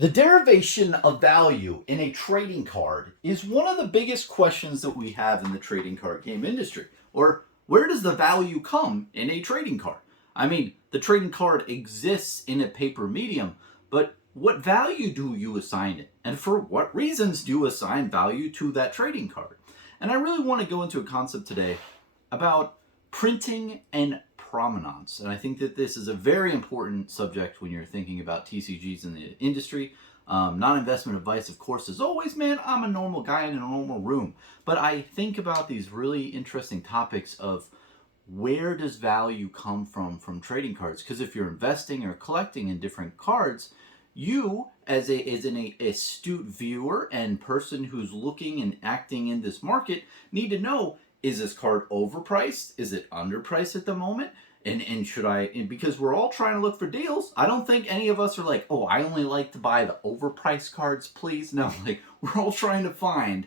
The derivation of value in a trading card is one of the biggest questions that we have in the trading card game industry. Or where does the value come in a trading card? I mean, the trading card exists in a paper medium, but what value do you assign it? And for what reasons do you assign value to that trading card? And I really want to go into a concept today about printing and provenance. And I think that this is a very important subject when you're thinking about TCGs in the industry. Non-investment advice, of course, as always, man, I'm a normal guy in a normal room. But I think about these really interesting topics of where does value come from trading cards? Because if you're investing or collecting in different cards, you as an astute viewer and person who's looking and acting in this market need to know, is this card overpriced? Is it underpriced at the moment? And should I, and because we're all trying to look for deals, I don't think any of us are like, oh, I only like to buy the overpriced cards, please. No, like we're all trying to find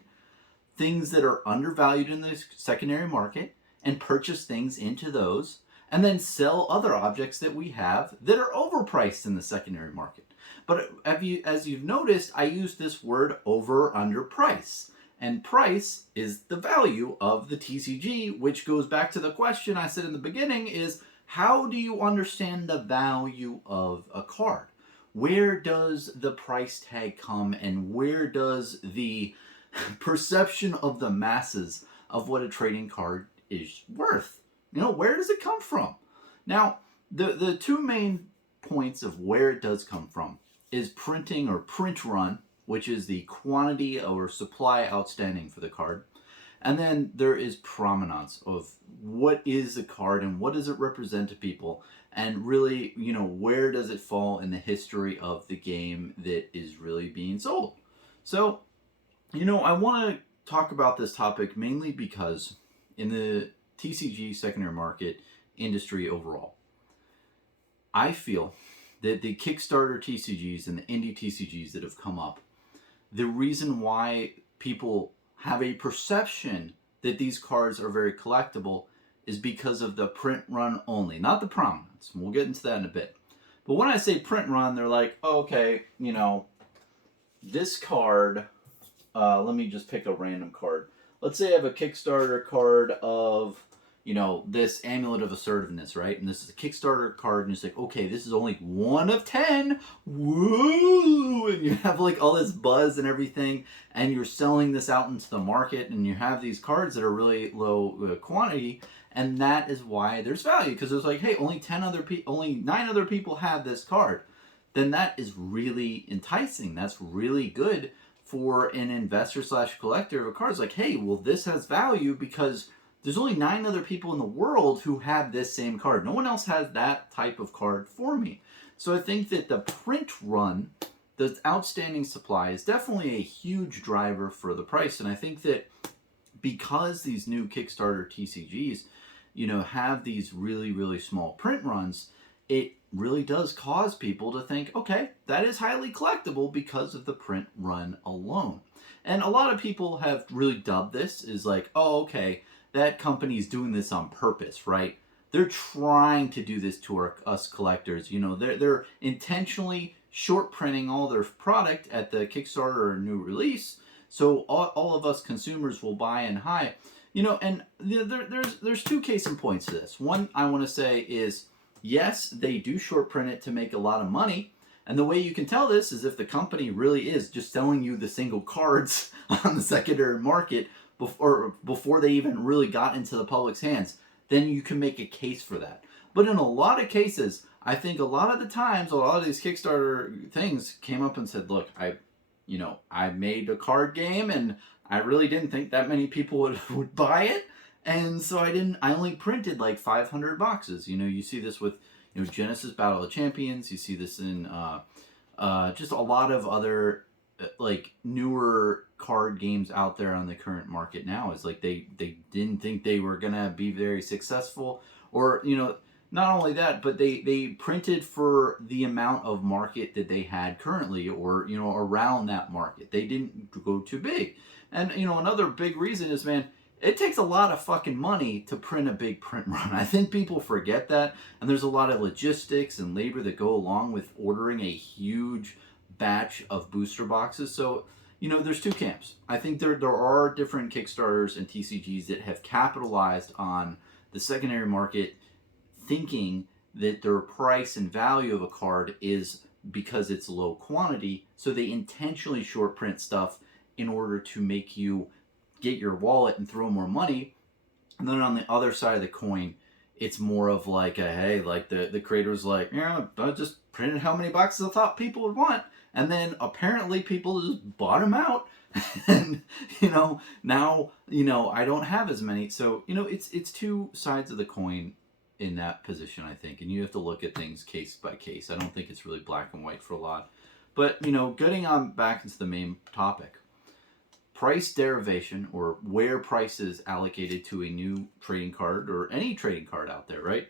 things that are undervalued in the secondary market and purchase things into those and then sell other objects that we have that are overpriced in the secondary market. But as you've noticed, I use this word over or under price. And price is the value of the TCG, which goes back to the question I said in the beginning is, how do you understand the value of a card? Where does the price tag come and where does the perception of the masses of what a trading card is worth? Where does it come from? Now, the two main points of where it does come from is printing or print run, which is the quantity or supply outstanding for the card. And then there is provenance of what is the card and what does it represent to people, and really, where does it fall in the history of the game that is really being sold. So, I want to talk about this topic mainly because in the TCG secondary market industry overall, I feel that the Kickstarter TCGs and the indie TCGs that have come up, the reason why people have a perception that these cards are very collectible is because of the print run only, not the provenance. We'll get into that in a bit. But when I say print run, they're like, oh, okay, this card, let me just pick a random card. Let's say I have a Kickstarter card of, this Amulet of Assertiveness, right? And this is a Kickstarter card, and it's like, okay, this is only 1 of 10. Woo! And you have like all this buzz and everything, and you're selling this out into the market, and you have these cards that are really low quantity, and that is why there's value, because it's like, hey, only 9 other people have this card. Then that is really enticing. That's really good for an investor / collector of cards. Like, hey, well, this has value because there's only 9 other people in the world who have this same card. No one else has that type of card for me. So I think that the print run, the outstanding supply, is definitely a huge driver for the price. And I think that because these new Kickstarter TCGs, have these really, really small print runs, it really does cause people to think, okay, that is highly collectible because of the print run alone. And a lot of people have really dubbed this as like, oh, okay, that company's doing this on purpose, right? They're trying to do this to us collectors. They're intentionally short printing all their product at the Kickstarter or new release, so all of us consumers will buy in high. And there's two case in points to this. One I want to say is, yes, they do short print it to make a lot of money. And the way you can tell this is if the company really is just selling you the single cards on the secondary market before they even really got into the public's hands, then you can make a case for that. But in a lot of cases, I think a lot of the times, a lot of these Kickstarter things came up and said, look, I made a card game and I really didn't think that many people would buy it. And so I only printed like 500 boxes. You see this with, Genesis Battle of the Champions. You see this in just a lot of other like newer card games out there on the current market now. Is like they didn't think they were gonna be very successful, or not only that, but they printed for the amount of market that they had currently, or around that market. They didn't go too big. And another big reason is, man, it takes a lot of fucking money to print a big print run. I think people forget that, and there's a lot of logistics and labor that go along with ordering a huge batch of booster boxes. So, there's two camps. I think there are different Kickstarters and TCGs that have capitalized on the secondary market, thinking that their price and value of a card is because it's low quantity. So they intentionally short print stuff in order to make you get your wallet and throw more money. And then on the other side of the coin, it's more of like a, hey, like the creator's like, yeah, I just printed how many boxes I thought people would want. And then apparently people just bought them out. And, now, I don't have as many. So, it's two sides of the coin in that position, I think. And you have to look at things case by case. I don't think it's really black and white for a lot. But, getting on back into the main topic, price derivation, or where price is allocated to a new trading card or any trading card out there, right,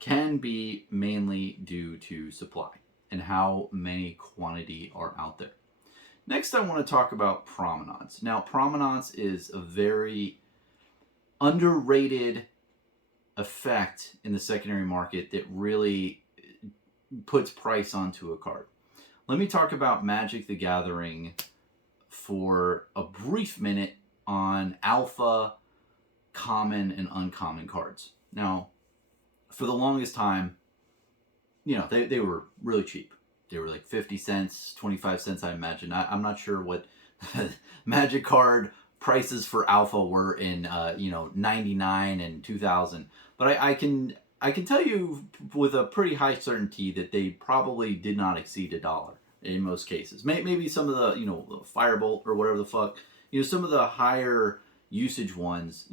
can be mainly due to supply and how many quantity are out there. Next, I want to talk about provenance. Now, provenance is a very underrated effect in the secondary market that really puts price onto a card. Let me talk about Magic the Gathering for a brief minute on alpha, common, and uncommon cards. Now, for the longest time, they were really cheap. They were like 50 cents, 25 cents, I imagine. I'm not sure what Magic card prices for alpha were in 99 and 2000, but I can tell you with a pretty high certainty that they probably did not exceed $1 in most cases. Maybe some of the Firebolt or whatever the fuck, some of the higher usage ones,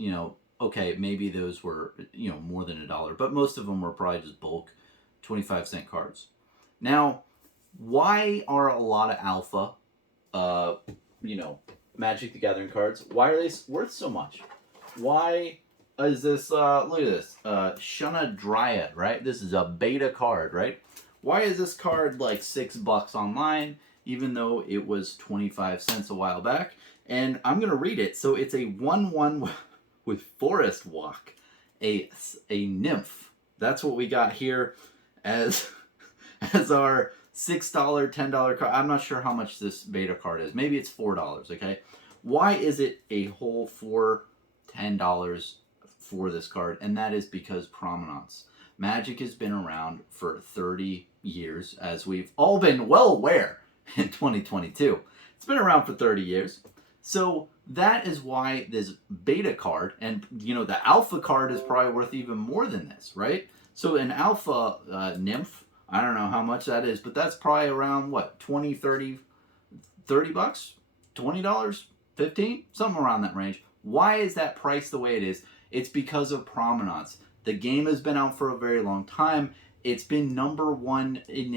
okay, maybe those were more than $1, but most of them were probably just bulk 25-cent cards. Now, why are a lot of alpha Magic the Gathering cards, why are they worth so much? Why is this, look at this, Shunna Dryad, right? This is a beta card, right? Why is this card like $6 online, even though it was 25 cents a while back? And I'm going to read it. So it's a 1/1 with Forest Walk, a nymph. That's what we got here as our $6, $10 card. I'm not sure how much this beta card is. Maybe it's $4, okay? Why is it a whole $10 for this card? And that is because provenance. Magic has been around for 30 years, as we've all been well aware in 2022. It's been around for 30 years. So that is why this beta card, and the alpha card is probably worth even more than this, right? So an alpha nymph, I don't know how much that is, but that's probably around what, 20, 30 bucks, $20, 15, something around that range. Why is that price the way it is? It's because of provenance. The game has been out for a very long time. It's been number one in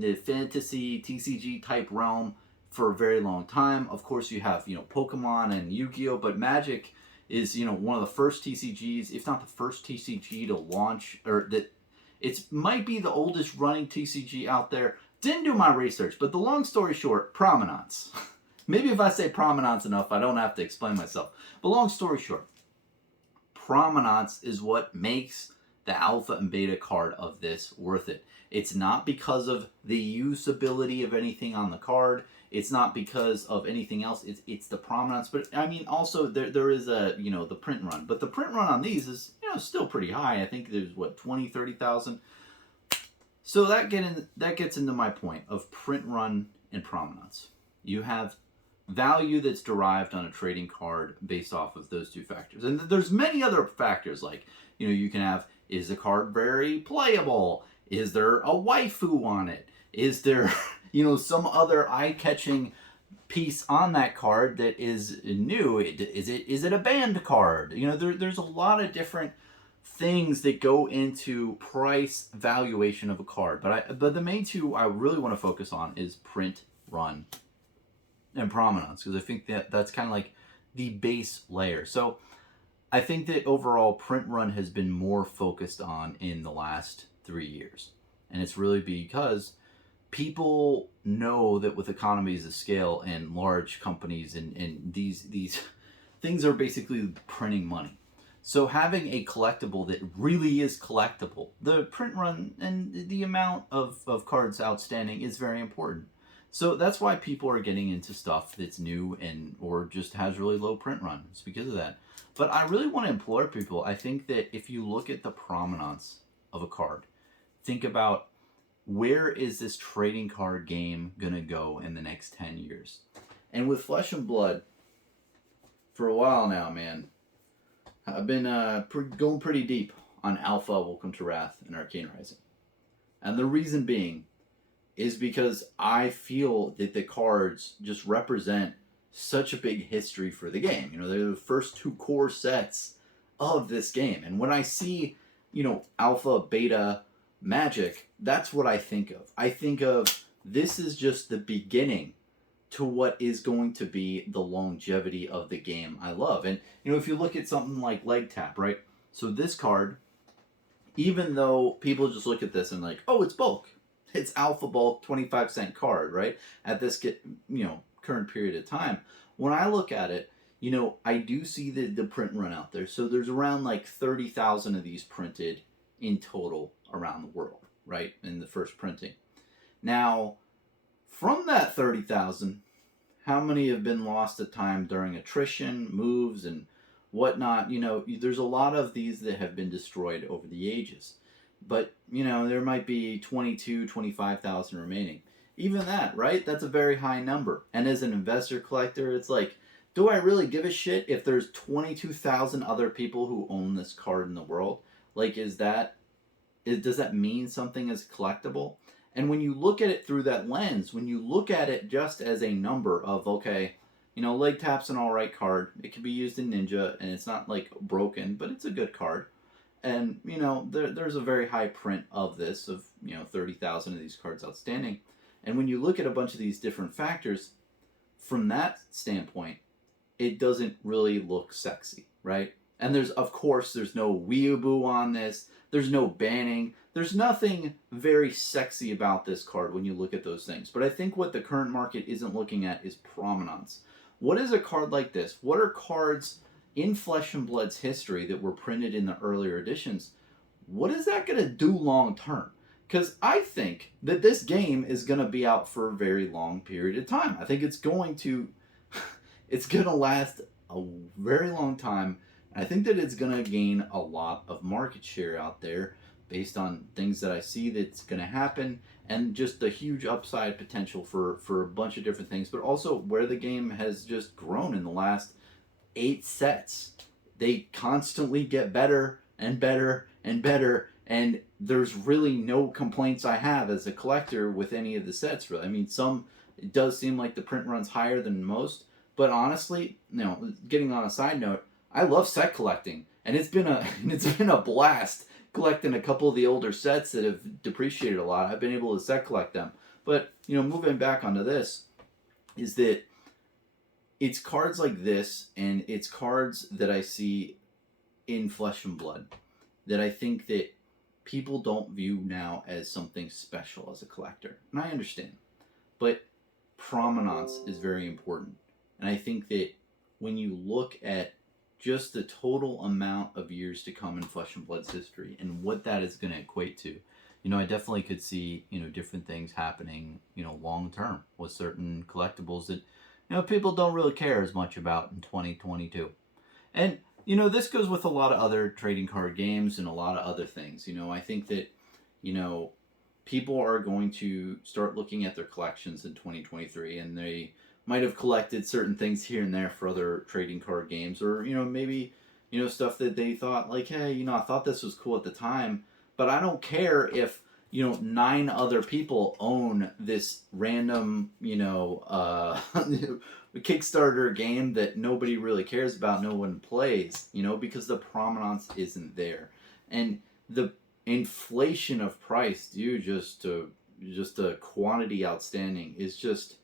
the fantasy TCG type realm for a very long time. Of course, you have Pokemon and Yu-Gi-Oh, but Magic is one of the first TCGs, if not the first TCG to launch, or that it might be the oldest running TCG out there. Didn't do my research, but the long story short, provenance. Maybe if I say provenance enough, I don't have to explain myself. But long story short, provenance is what makes the alpha and beta card of this worth it. It's not because of the usability of anything on the card. It's not because of anything else. It's the provenance. But I mean, also there is a the print run. But the print run on these is still pretty high. I think there's what, 20, 30,000. So that gets into my point of print run and provenance. You have value that's derived on a trading card based off of those two factors. And there's many other factors, like, you can have, is the card very playable? Is there a waifu on it? Is there, some other eye-catching piece on that card that is new? Is it a banned card? There's a lot of different things that go into price valuation of a card. But the main two I really want to focus on is print run and provenance, because I think that's kind of like the base layer. So I think that overall print run has been more focused on in the last 3 years. And it's really because people know that with economies of scale and large companies and these things are basically printing money. So having a collectible that really is collectible, the print run and the amount of cards outstanding is very important. So that's why people are getting into stuff that's new and or just has really low print run. It's because of that. But I really want to implore people. I think that if you look at the provenance of a card, think about where is this trading card game gonna go in the next 10 years? And with Flesh and Blood, for a while now, man, I've been going pretty deep on Alpha, Welcome to Wrath, and Arcane Rising. And the reason being is because I feel that the cards just represent such a big history for the game. You know, they're the first two core sets of this game. And when I see, Alpha, Beta, Magic, that's what I think of. I think of this is just the beginning to what is going to be the longevity of the game I love. And, if you look at something like Leg Tap, right? So this card, even though people just look at this and like, oh, it's bulk. It's Alpha bulk, 25-cent card, right? At this, current period of time. When I look at it, I do see the print run out there. So there's around like 30,000 of these printed in total around the world, right? In the first printing. Now, from that 30,000, how many have been lost to time during attrition, moves, and whatnot? There's a lot of these that have been destroyed over the ages. But, there might be 25,000 remaining. Even that, right? That's a very high number. And as an investor collector, it's like, do I really give a shit if there's 22,000 other people who own this card in the world? Like, does that mean something is collectible? And when you look at it through that lens, when you look at it just as a number of, okay, Leg Tap's an alright card. It can be used in Ninja, and it's not, like, broken, but it's a good card. And, there's a very high print of this, of, 30,000 of these cards outstanding. And when you look at a bunch of these different factors, from that standpoint, it doesn't really look sexy, right? And there's no weeaboo on this. There's no banning. There's nothing very sexy about this card when you look at those things. But I think what the current market isn't looking at is provenance. What is a card like this? What are cards in Flesh and Blood's history that were printed in the earlier editions? What is that going to do long term? Because I think that this game is going to be out for a very long period of time. I think it's going to last a very long time. I think that it's going to gain a lot of market share out there based on things that I see that's going to happen, and just the huge upside potential for a bunch of different things, but also where the game has just grown in the last 8 sets. They constantly get better and better and better, and there's really no complaints I have as a collector with any of the sets, really. I mean, it does seem like the print run's higher than most, but honestly, getting on a side note, I love set collecting, and it's been a blast collecting a couple of the older sets that have depreciated a lot. I've been able to set collect them. But, moving back onto this, is that it's cards like this, and it's cards that I see in Flesh and Blood that I think that people don't view now as something special as a collector. And I understand. But provenance is very important. And I think that when you look at just the total amount of years to come in Flesh and Blood's history and what that is going to equate to, I definitely could see, different things happening, long term with certain collectibles that, people don't really care as much about in 2022. And, this goes with a lot of other trading card games and a lot of other things. I think that, people are going to start looking at their collections in 2023, and they might have collected certain things here and there for other trading card games, or, maybe, stuff that they thought like, hey, I thought this was cool at the time, but I don't care if, 9 other people own this random, Kickstarter game that nobody really cares about, no one plays, because the provenance isn't there. And the inflation of price due just to quantity outstanding is just,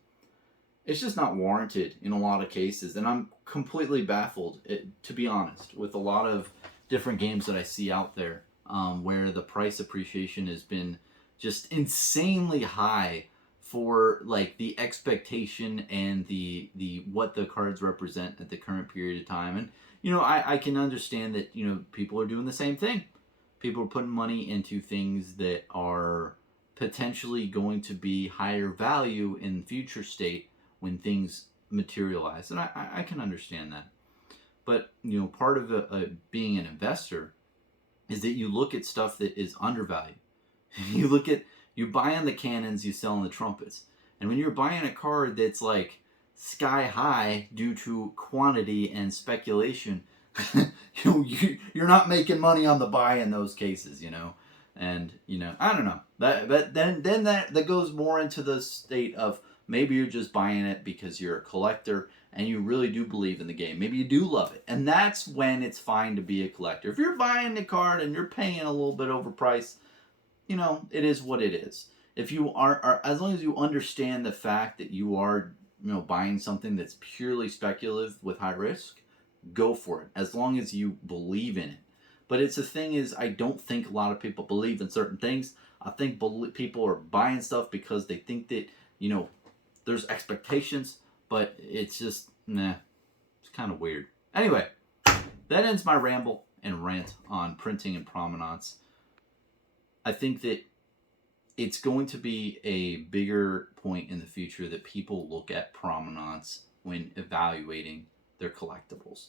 it's just not warranted in a lot of cases. And I'm completely baffled, to be honest, with a lot of different games that I see out there, where the price appreciation has been just insanely high for like the expectation and the what the cards represent at the current period of time. And I can understand that people are doing the same thing. People are putting money into things that are potentially going to be higher value in future state when things materialize. And I can understand that. But, part of being an investor is that you look at stuff that is undervalued. You buy on the cannons, you sell on the trumpets. And when you're buying a card that's like sky high due to quantity and speculation, you're not making money on the buy in those cases, And I don't know. But then that goes more into the state of maybe you're just buying it because you're a collector and you really do believe in the game. Maybe you do love it, and that's when it's fine to be a collector. If you're buying the card and you're paying a little bit overpriced, it is what it is. If you are as long as you understand the fact that you are buying something that's purely speculative with high risk, go for it. As long as you believe in it. But the thing is, I don't think a lot of people believe in certain things. I think people are buying stuff because they think that, there's expectations, but it's just, it's kind of weird. Anyway, that ends my ramble and rant on printing and provenance. I think that it's going to be a bigger point in the future that people look at provenance when evaluating their collectibles.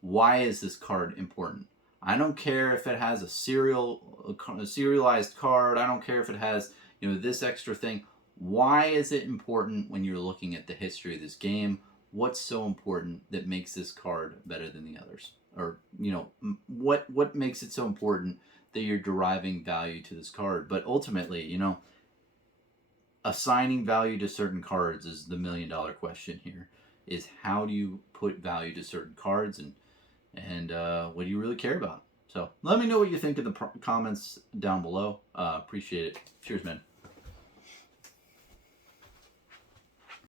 Why is this card important? I don't care if it has a serialized card. I don't care if it has, this extra thing. Why is it important when you're looking at the history of this game? What's so important that makes this card better than the others? Or, what makes it so important that you're deriving value to this card? But ultimately, assigning value to certain cards is the $1 million question here. Is how do you put value to certain cards, and what do you really care about? So let me know what you think in the comments down below. Appreciate it. Cheers, man.